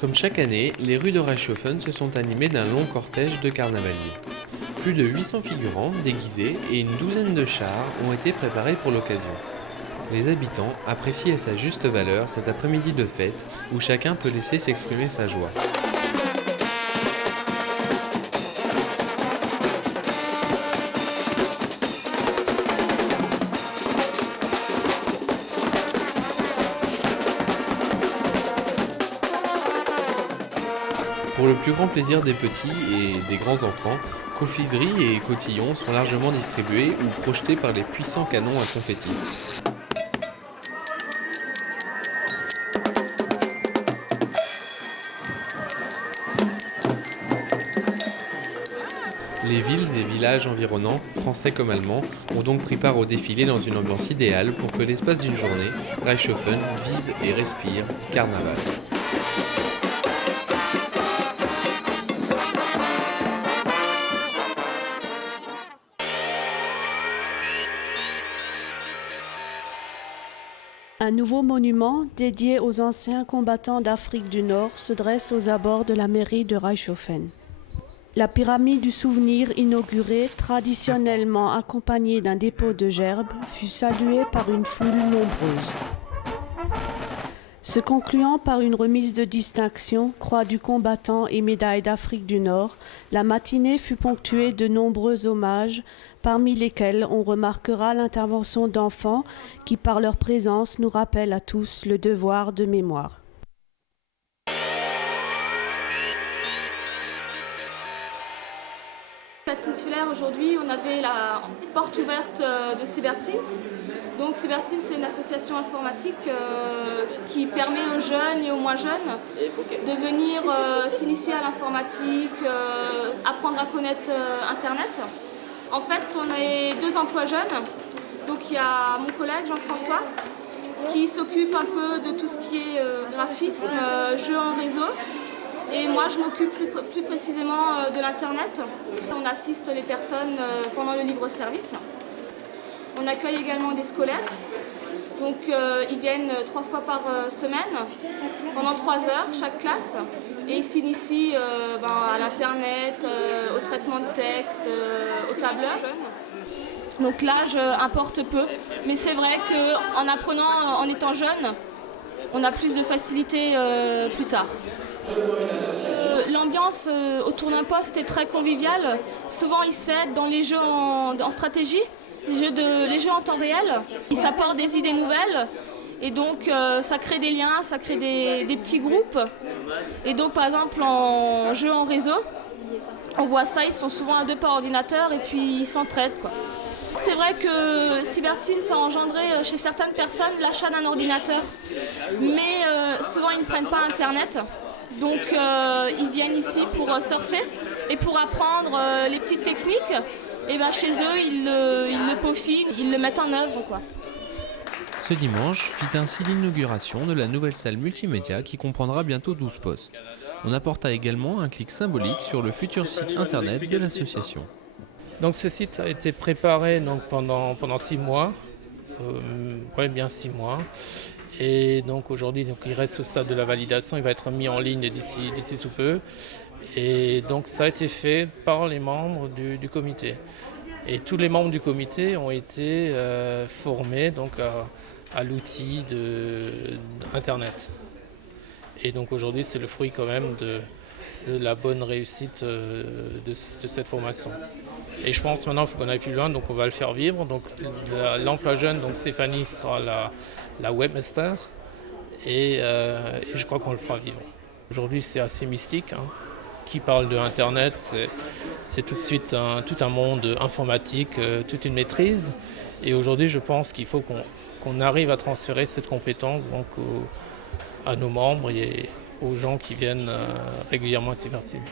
Comme chaque année, les rues de Reichshofen se sont animées d'un long cortège de carnavaliers. Plus de 800 figurants déguisés et une douzaine de chars ont été préparés pour l'occasion. Les habitants apprécient à sa juste valeur cet après-midi de fête où chacun peut laisser s'exprimer sa joie. Pour le plus grand plaisir des petits et des grands enfants, confiseries et cotillons sont largement distribués ou projetés par les puissants canons à confettis. Les villes et villages environnants, français comme allemands, ont donc pris part au défilé dans une ambiance idéale pour que l'espace d'une journée, Reichshofen vive et respire carnaval. Un nouveau monument dédié aux anciens combattants d'Afrique du Nord se dresse aux abords de la mairie de Reichshofen. La pyramide du souvenir inaugurée, traditionnellement accompagnée d'un dépôt de gerbes, fut saluée par une foule nombreuse. Se concluant par une remise de distinction, croix du combattant et médaille d'Afrique du Nord, la matinée fut ponctuée de nombreux hommages, parmi lesquels on remarquera l'intervention d'enfants qui, par leur présence, nous rappellent à tous le devoir de mémoire. Insulaire, aujourd'hui, on avait la porte ouverte de Cyberteams. Donc Cyberteams, c'est une association informatique qui permet aux jeunes et aux moins jeunes de venir s'initier à l'informatique, apprendre à connaître Internet. En fait, on est 2 emplois jeunes. Donc il y a mon collègue Jean-François qui s'occupe un peu de tout ce qui est graphisme, jeux en réseau. Et moi, je m'occupe plus précisément de l'Internet. On assiste les personnes pendant le libre-service. On accueille également des scolaires. Donc, ils viennent 3 fois par semaine, pendant 3 heures, chaque classe. Et ils s'initient à l'Internet, au traitement de texte, au tableur. Donc l'âge importe peu. Mais c'est vrai qu'en apprenant en étant jeune, on a plus de facilité plus tard. L'ambiance autour d'un poste est très conviviale. Souvent, ils s'aident dans les jeux en stratégie, les jeux en temps réel. Ils s'apportent des idées nouvelles et donc ça crée des liens, ça crée des petits groupes. Et donc, par exemple, en jeu en réseau, on voit ça, ils sont souvent à 2 par ordinateur et puis ils s'entraident, quoi. C'est vrai que Cyberteams a engendré chez certaines personnes l'achat d'un ordinateur, mais souvent ils ne prennent pas Internet. Donc ils viennent ici pour surfer et pour apprendre les petites techniques. Et chez eux, ils le peaufinent, ils le mettent en œuvre, quoi. Ce dimanche fit ainsi l'inauguration de la nouvelle salle multimédia qui comprendra bientôt 12 postes. On apporta également un clic symbolique sur le futur site internet de l'association. Donc ce site a été préparé donc, pendant 6 mois, bien 6 mois. Et donc aujourd'hui, donc, il reste au stade de la validation, il va être mis en ligne d'ici sous peu. Et donc ça a été fait par les membres du comité. Et tous les membres du comité ont été formés donc, à l'outil d'Internet. Et donc aujourd'hui, c'est le fruit quand même de la bonne réussite de cette formation. Et je pense maintenant qu'il faut qu'on aille plus loin, donc on va le faire vivre. Donc l'emploi jeune, donc Stéphanie sera la webmaster et je crois qu'on le fera vivre. Aujourd'hui, c'est assez mystique. Qui parle de Internet, c'est tout de suite tout un monde informatique, toute une maîtrise. Et aujourd'hui, je pense qu'il faut qu'on arrive à transférer cette compétence donc, à nos membres et aux gens qui viennent régulièrement à Cyberteams.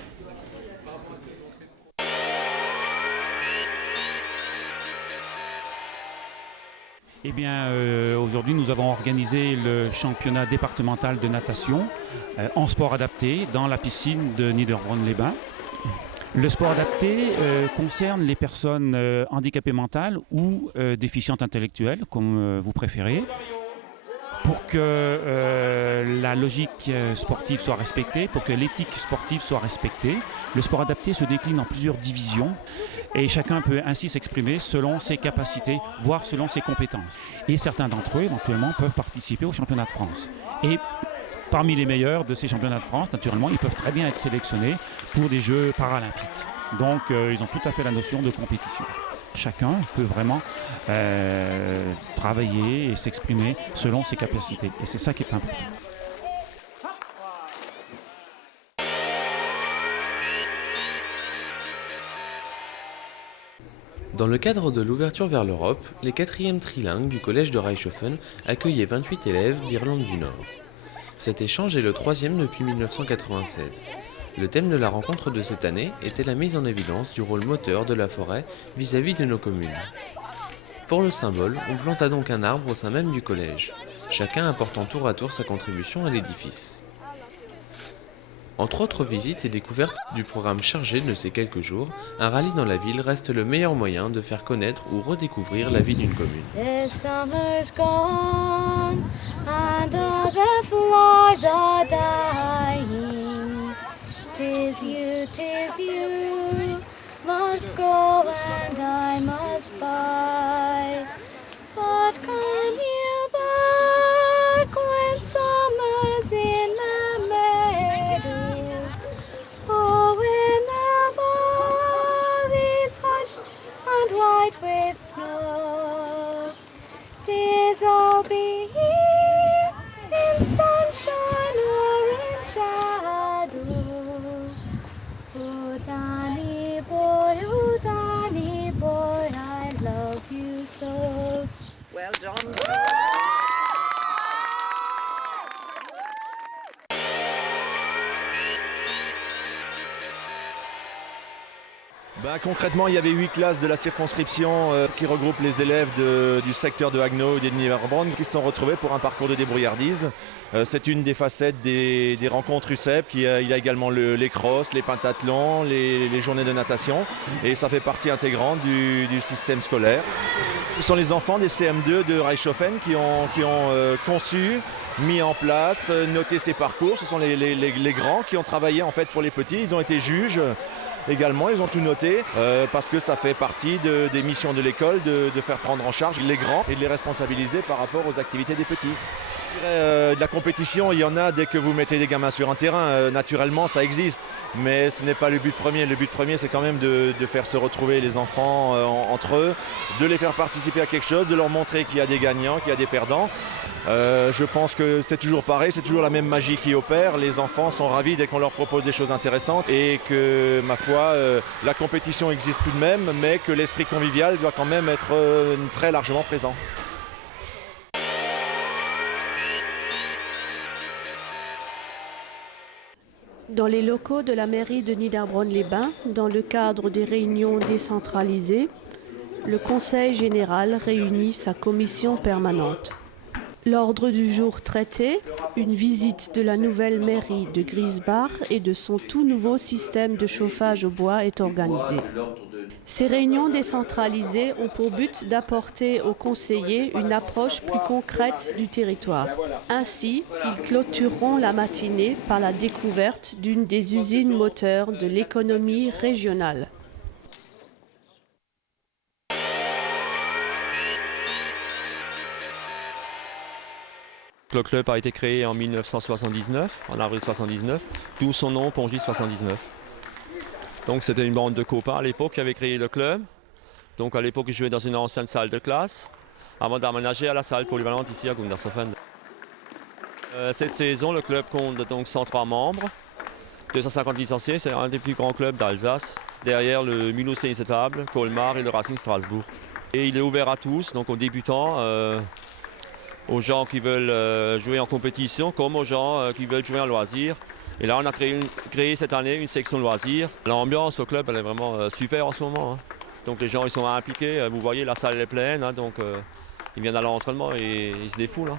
Eh bien, aujourd'hui, nous avons organisé le championnat départemental de natation en sport adapté dans la piscine de Niederbronn-les-Bains. Le sport adapté concerne les personnes handicapées mentales ou déficientes intellectuelles, comme vous préférez. Pour que la logique sportive soit respectée, pour que l'éthique sportive soit respectée, le sport adapté se décline en plusieurs divisions et chacun peut ainsi s'exprimer selon ses capacités, voire selon ses compétences. Et certains d'entre eux, éventuellement, peuvent participer au championnat de France. Et parmi les meilleurs de ces championnats de France, naturellement, ils peuvent très bien être sélectionnés pour des Jeux paralympiques. Donc, ils ont tout à fait la notion de compétition. Chacun peut vraiment travailler et s'exprimer selon ses capacités. Et c'est ça qui est important. Dans le cadre de l'ouverture vers l'Europe, les 4e trilingues du collège de Reichshofen accueillaient 28 élèves d'Irlande du Nord. Cet échange est le 3e depuis 1996. Le thème de la rencontre de cette année était la mise en évidence du rôle moteur de la forêt vis-à-vis de nos communes. Pour le symbole, on planta donc un arbre au sein même du collège, chacun apportant tour à tour sa contribution à l'édifice. Entre autres visites et découvertes du programme chargé de ces quelques jours, un rallye dans la ville reste le meilleur moyen de faire connaître ou redécouvrir la vie d'une commune. The summer's gone and all the flowers are dying. 'Tis you, must go and I must buy. But come you back when summer's in the meadow? Oh, when the valley's hushed and white with snow, 'tis I'll be here in sunshine or in shadow. Oh, Danny boy, I love you so. Well done. Concrètement, il y avait 8 classes de la circonscription qui regroupent les élèves du secteur de Haguenau et de Niederbronn qui se sont retrouvés pour un parcours de débrouillardise. C'est une des facettes des rencontres UCEP. Il y a également les crosses, les pentathlons, les journées de natation. Et ça fait partie intégrante du système scolaire. Ce sont les enfants des CM2 de Reichshofen qui ont conçu, mis en place, noté ces parcours. Ce sont les grands qui ont travaillé en fait pour les petits. Ils ont été juges. Également, ils ont tout noté parce que ça fait partie des missions de l'école de faire prendre en charge les grands et de les responsabiliser par rapport aux activités des petits. De la compétition, il y en a dès que vous mettez des gamins sur un terrain. Naturellement, ça existe, mais ce n'est pas le but premier. Le but premier, c'est quand même de faire se retrouver les enfants entre eux, de les faire participer à quelque chose, de leur montrer qu'il y a des gagnants, qu'il y a des perdants. Je pense que c'est toujours pareil, c'est toujours la même magie qui opère. Les enfants sont ravis dès qu'on leur propose des choses intéressantes et que, ma foi, la compétition existe tout de même, mais que l'esprit convivial doit quand même être très largement présent. Dans les locaux de la mairie de Niederbronn-les-Bains, dans le cadre des réunions décentralisées, le Conseil général réunit sa commission permanente. L'ordre du jour traité, une visite de la nouvelle mairie de Griesbach et de son tout nouveau système de chauffage au bois est organisée. Ces réunions décentralisées ont pour but d'apporter aux conseillers une approche plus concrète du territoire. Ainsi, ils clôtureront la matinée par la découverte d'une des usines moteurs de l'économie régionale. Le club a été créé en 1979, en avril 1979, d'où son nom Pongis 79. Donc c'était une bande de copains à l'époque qui avait créé le club. Donc à l'époque, ils jouaient dans une ancienne salle de classe, avant d'aménager à la salle polyvalente ici à Gundershofen. Cette saison, le club compte donc 103 membres, 250 licenciés, c'est un des plus grands clubs d'Alsace, derrière le Mulhouse Tennis-Table, Colmar et le Racing Strasbourg. Et il est ouvert à tous, donc aux débutants, aux gens qui veulent jouer en compétition, comme aux gens qui veulent jouer en loisir. Et là, on a créé cette année une section loisirs. L'ambiance au club, elle est vraiment super en ce moment. Donc les gens, ils sont impliqués. Vous voyez, la salle est pleine. Donc Ils viennent à l'entraînement et ils se défoulent.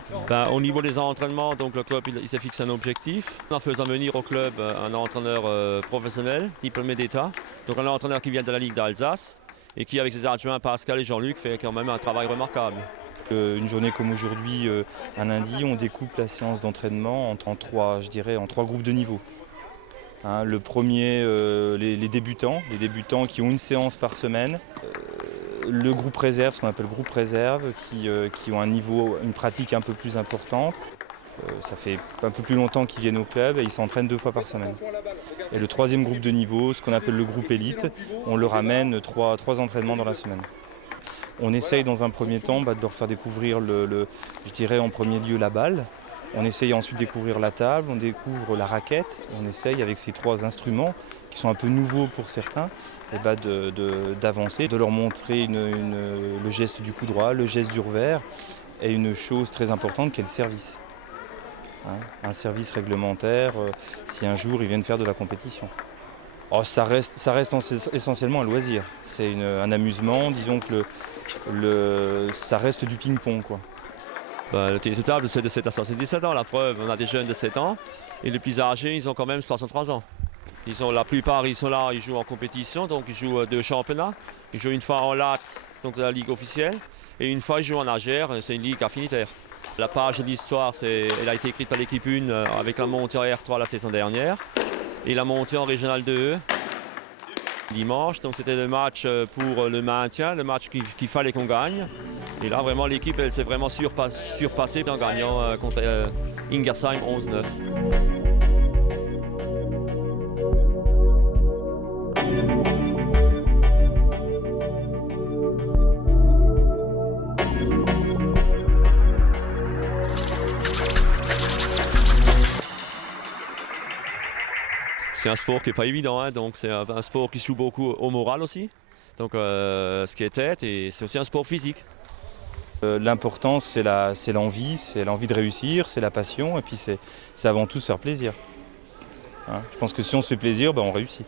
Au niveau des entraînements, donc le club il s'est fixé un objectif en faisant venir au club un entraîneur professionnel, diplômé d'État, donc un entraîneur qui vient de la Ligue d'Alsace et qui avec ses adjoints Pascal et Jean-Luc fait quand même un travail remarquable. Une journée comme aujourd'hui, un lundi, on découpe la séance d'entraînement en trois groupes de niveau. Le premier, les débutants qui ont une séance par semaine. Le groupe réserve, ce qu'on appelle groupe réserve, qui ont un niveau, une pratique un peu plus importante. Ça fait un peu plus longtemps qu'ils viennent au club et ils s'entraînent 2 fois par semaine. Et le troisième groupe de niveau, ce qu'on appelle le groupe élite, on leur amène 3 entraînements dans la semaine. On essaye dans un premier temps de leur faire découvrir, je dirais en premier lieu la balle. On essaye ensuite de découvrir la table, on découvre la raquette. On essaye avec ces 3 instruments qui sont un peu nouveaux pour certains, d'avancer, de leur montrer le geste du coup droit, le geste du revers et une chose très importante qui est le service. Un service réglementaire si un jour ils viennent faire de la compétition. Ça reste essentiellement un loisir. C'est un amusement, disons que ça reste du ping-pong, quoi. Le tennis de table, c'est de 7 à 77 ans. La preuve, on a des jeunes de 7 ans et les plus âgés, ils ont quand même 63 ans. La plupart, ils sont là, ils jouent en compétition, donc ils jouent 2 championnats. Ils jouent une fois en latte, donc la ligue officielle, et une fois ils jouent en agère, c'est une ligue affinitaire. La page de l'histoire, elle a été écrite par l'équipe 1 avec la montée en R3 la saison dernière et la montée en régional 2 dimanche. Donc c'était le match pour le maintien, le match qu'il fallait qu'on gagne. Et là, vraiment, l'équipe, elle s'est vraiment surpassée en gagnant contre Ingersheim 11-9. C'est un sport qui n'est pas évident, donc c'est un sport qui joue beaucoup au moral aussi, donc ce qui est tête, et c'est aussi un sport physique. L'important c'est l'envie de réussir, c'est la passion, et puis c'est avant tout se faire plaisir. Je pense que si on se fait plaisir, on réussit.